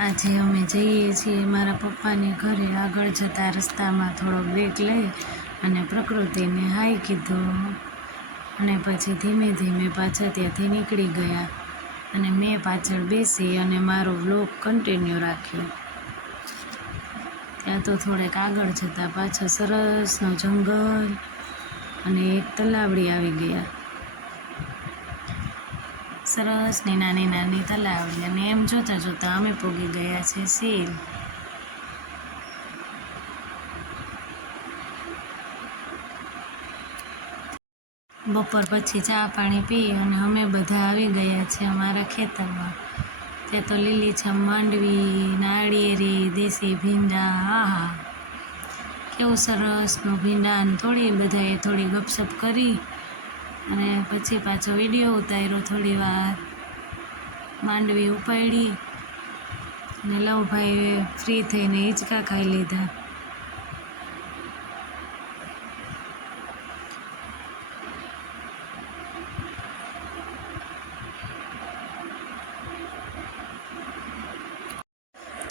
આજે અમે જઈએ છીએ મારા પપ્પાને ઘરે. આગળ જતા રસ્તામાં થોડો બ્રેક લઈ અને પ્રકૃતિને હાય કીધું. અને પછી ધીમે ધીમે પાછા ત્યાંથી નીકળી ગયા. અને મેં પાછળ બેસી અને મારો વ્લોગ કન્ટિન્યુ રાખ્યો. ત્યાં તો થોડેક આગળ જતાં પાછળ સરસનો જંગલ અને એક તલાવડી આવી ગયા. સરસની નાની નાની તલાવડી અને એમ જોતાં જોતાં અમે પોગી ગયા છે સીલ. બપોર પછી ચા પાણી પી અને અમે બધા આવી ગયા છે અમારા ખેતરમાં. ત્યાં તો લીલીછમ માંડવી, નાળિયેરી, દેશી ભીંડા, આહા. કેવું સરસનું ભીંડા અને થોડી બધાએ થોડી ગપસપ કરી અને પછી પાછો વીડિયો ઉતાર્યો થોડી વાર. માંડવી ઉપાડી અને લવભાઈએ ફ્રી થઈને હિંચકા ખાઈ લીધા.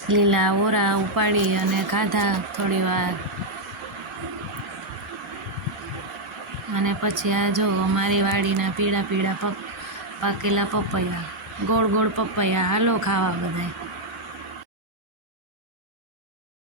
લીલા ઓરા ઉપાડી અને ખાધા થોડી વાર. અને પછી આ જો અમારી વાડીના પીળા પીળા પપ, પાકેલા પપૈયા, ગોળ ગોળ પપૈયા, હાલો ખાવા બધાય.